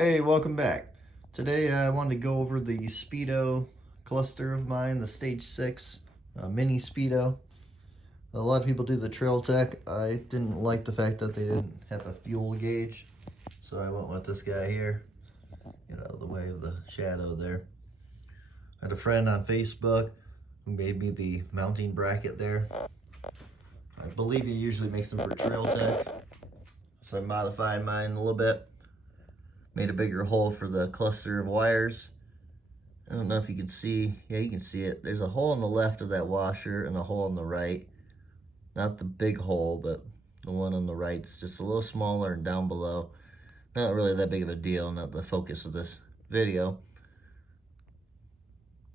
Hey, welcome back. Today I wanted to go over the Speedo cluster of mine, the Stage 6 mini Speedo. A lot of people do the Trail Tech. I didn't like the fact that they didn't have a fuel gauge, so I went with this guy here. Get out of the way of the shadow there. I had a friend on Facebook who made me the mounting bracket there. I believe he usually makes them for Trail Tech, so I modified mine a little bit. Made a bigger hole for the cluster of wires. I don't know if you can see. Yeah, you can see it. There's a hole on the left of that washer and a hole on the right. Not the big hole, but the one on the right is just a little smaller and down below. Not really that big of a deal, not the focus of this video.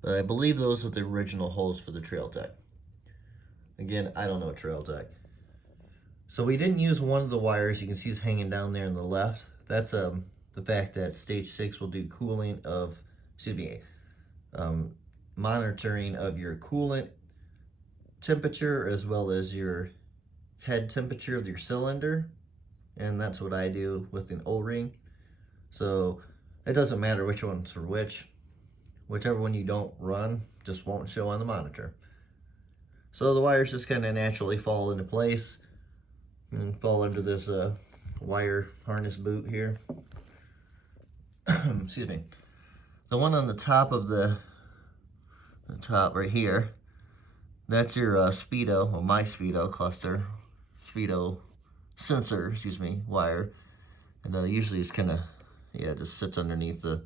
But I believe those are the original holes for the Trail Tech. Again, I don't know Trail Tech. So we didn't use one of the wires. You can see it's hanging down there on the left. That's the fact that Stage 6 will do cooling of, monitoring of your coolant temperature as well as your head temperature of your cylinder, and that's what I do with an O-ring. So it doesn't matter which one's for whichever one you don't run just won't show on the monitor. So the wires just kind of naturally fall into place and fall into this wire harness boot here. Excuse me. The one on the top of the top right here, that's your Speedo, well, my Speedo cluster, Speedo sensor, wire. And usually it's kind of, it just sits underneath the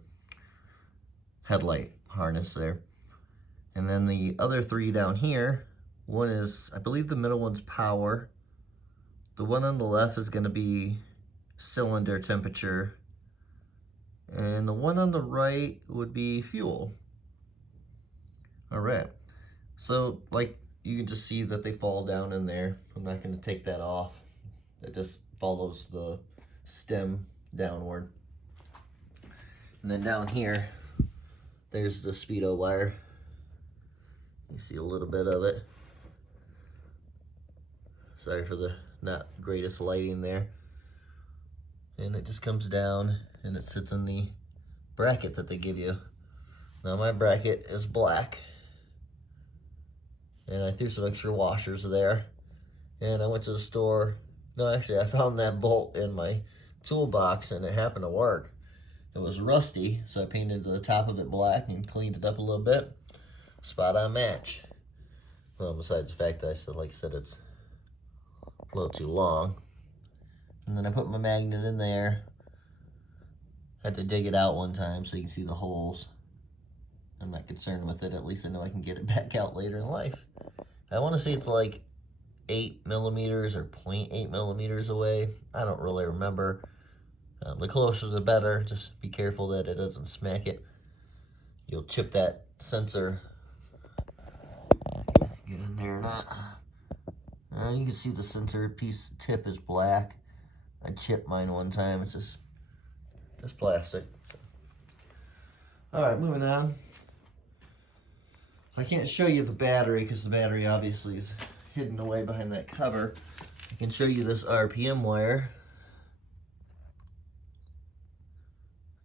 headlight harness there. And then the other three down here, one is, I believe the middle one's power. The one on the left is going to be cylinder temperature. And the one on the right would be fuel. All right. So, like, you can just see that they fall down in there. I'm not going to take that off. It just follows the stem downward. And then down here, there's the Speedo wire. You see a little bit of it. Sorry for the not greatest lighting there. And it just comes down and it sits in the bracket that they give you. Now my bracket is black. And I threw some extra washers there. And I went to the store. No, actually, I found that bolt in my toolbox and it happened to work. It was rusty, so I painted the top of it black and cleaned it up a little bit. Spot on match. Well, besides the fact that like I said, it's a little too long. And then I put my magnet in there. Had to dig it out one time so you can see the holes. I'm not concerned with it. At least I know I can get it back out later in life. I want to say it's like 8 millimeters or 0.8 millimeters away. I don't really remember. The closer the better. Just be careful that it doesn't smack it. You'll chip that sensor. Get in there or not. You can see the sensor piece tip is black. I chipped mine one time. It's just plastic. Alright, moving on. I can't show you the battery because the battery obviously is hidden away behind that cover. I can show you this RPM wire.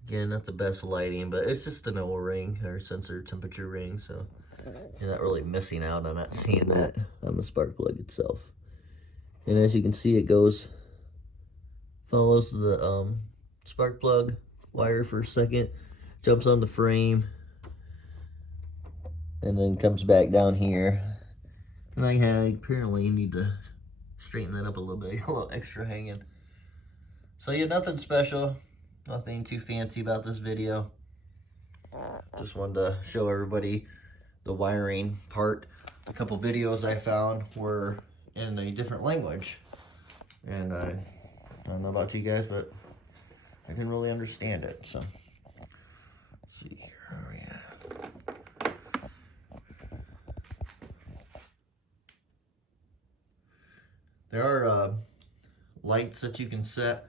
Again, not the best lighting, but it's just an O-ring or sensor temperature ring, so you're not really missing out on not seeing that on the spark plug itself. And as you can see, it follows the spark plug wire for a second, jumps on the frame, and then comes back down here. And I apparently need to straighten that up a little bit, a little extra hanging. So yeah, nothing special, nothing too fancy about this video. Just wanted to show everybody the wiring part. A couple videos I found were in a different language. And I don't know about you guys, but I didn't really understand it, so. Let's see here, where are we at? There are lights that you can set.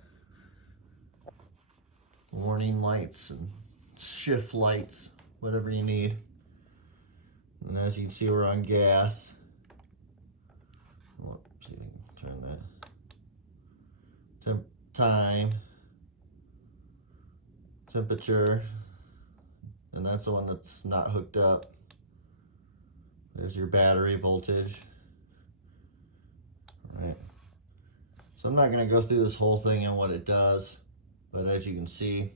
Warning lights and shift lights, whatever you need. And as you can see, we're on gas. Let's see if I can turn that. Time. temperature, and that's the one that's not hooked up. There's your battery voltage. All right. So I'm not going to go through this whole thing and what it does, but as you can see,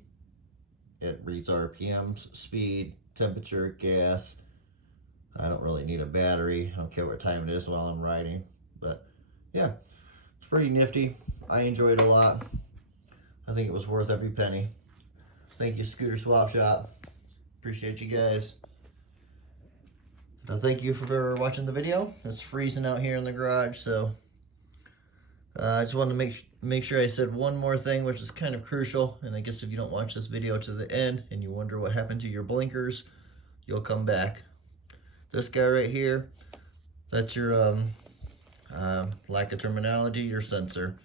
it reads RPMs, speed, temperature, gas. I don't really need a battery. I don't care what time it is while I'm riding, but yeah, it's pretty nifty. I enjoyed it a lot. I think it was worth every penny. Thank you, Scooter Swap Shop. Appreciate you guys. Thank you for watching the video. It's freezing out here in the garage, so I just wanted to make sure I said one more thing, which is kind of crucial. And I guess if you don't watch this video to the end and you wonder what happened to your blinkers, you'll come back. This guy right here, that's your lack of terminology, your sensor.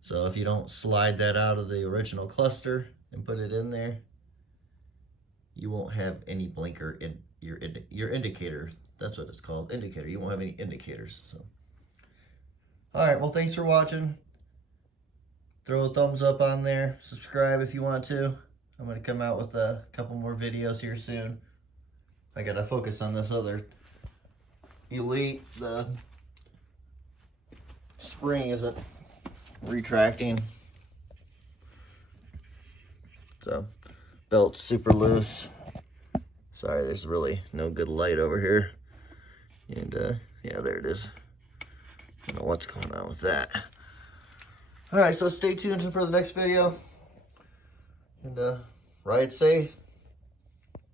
So if you don't slide that out of the original cluster and put it in there, you won't have any blinker in your indicator. That's what it's called, indicator. You won't have any indicators. So, all right. Well, thanks for watching. Throw a thumbs up on there. Subscribe if you want to. I'm gonna come out with a couple more videos here soon. I gotta focus on this other Elite. The spring isn't retracting, so belt's super loose. Sorry, there's really no good light over here. And yeah, there it is. I don't know what's going on with that. All right, so stay tuned for the next video, and ride safe.